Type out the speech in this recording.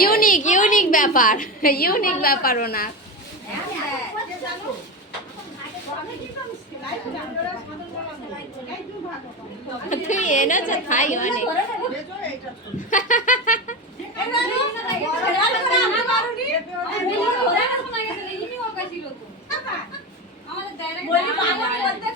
unique unique ব্যাপার unique ব্যাপার ওনার তুই এনেছ তাই অনেক আমাদের